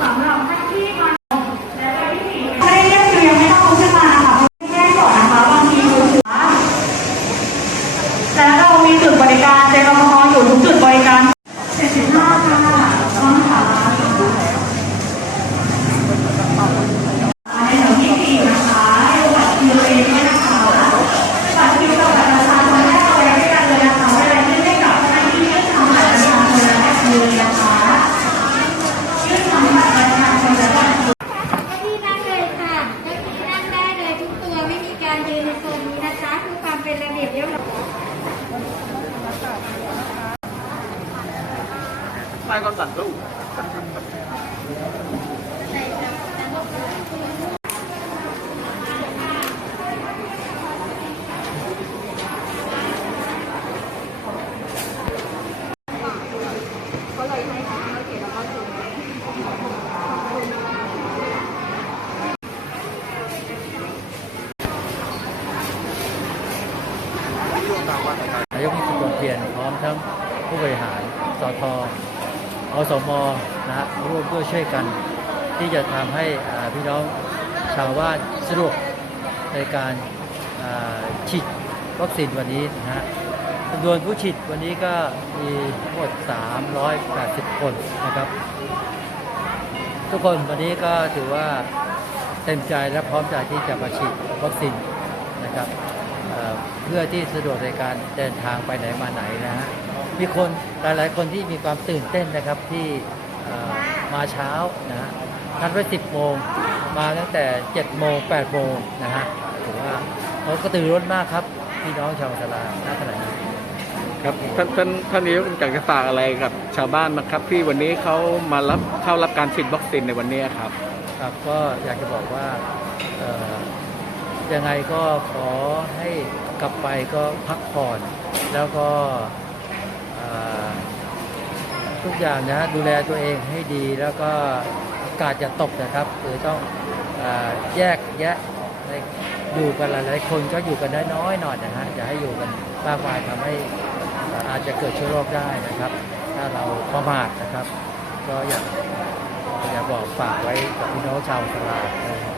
และเรามีจุดบริการเจลแอลกอฮอล์อยู่ทุกจุดบริการ 75ค่ะต้องค่ะในแถวที่สี่นะคะดูบัตรคิวตัวเองด้วยนะคะบัตรคิวกับบัตรประชาชนได้เอาไว้ด้วยกันเลยนะคะเวลายื่นให้กับท่านที่ยื่นทำบัตรประชาชนและบัตรคิวเลยนะคะ ยื่นทำบัตรประชาชนและบัตรคิว เก้าอี้นั่งเลยค่ะเก้าอี้นั่งได้เลยทุกตัวไม่มีการยืนในโซนนี้นะคะคือความเป็นระเบียบเรียบร้อย ไม่ก็สั่นตู้นายกมีสุขเพียรพร้อมทั้งผู้บริหารสท อสมนะฮะร่วมด้วยช่วยกัน ที่จะทำให้พี่น้องชาวบ้านสะดวกในการฉีดวัคซีนวันนี้นะฮะจำนวนผู้ฉีดวันนี้ก็มีทั้งหมด 380 คนนะครับ ทุกคนวันนี้ก็ถือว่าเต็มใจและพร้อมใจที่จะมาฉีดวัคซีนนะครับ เอ่อเพื่อที่สะดวกในการเดินทางไปไหนมาไหนนะฮะมีคนหลายๆคนที่มีความตื่นเต้นนะครับที่เอ่อมาเช้านะฮะนัดไว้10โมงมาตั้งแต่7โมง8โมงนะฮะถือว่าเขาก็ตื่นร้นมากครับพี่น้องชาวสลาณขณะนี้ครับท่านท่านท่านนายกอยากจะฝากอะไรกับชาวบ้านนะครับที่วันนี้เขามารับเข้ารับการฉีดวัคซีนในวันนี้ครับครับก็อยากจะบอกว่าเอ่อ ยังไงก็ขอให้กลับไปก็พักผ่อน แล้วก็ทุกอย่างนะดูแลตัวเองให้ดีแล้วก็อากาศจะตกนะครับคือต้องอแยกแยะอยู่กันหลายๆคนก็อยู่กันน้อยๆหน่อยนะฮะอย่าให้อยู่กันมากมายทำให้เอ่ออาจจะเกิดเชื้อโรคได้นะครับ ถ้าเราประมาทนะครับ ก็อยากอยากบอกฝากไว้กับพี่น้องชาวสลานะครับ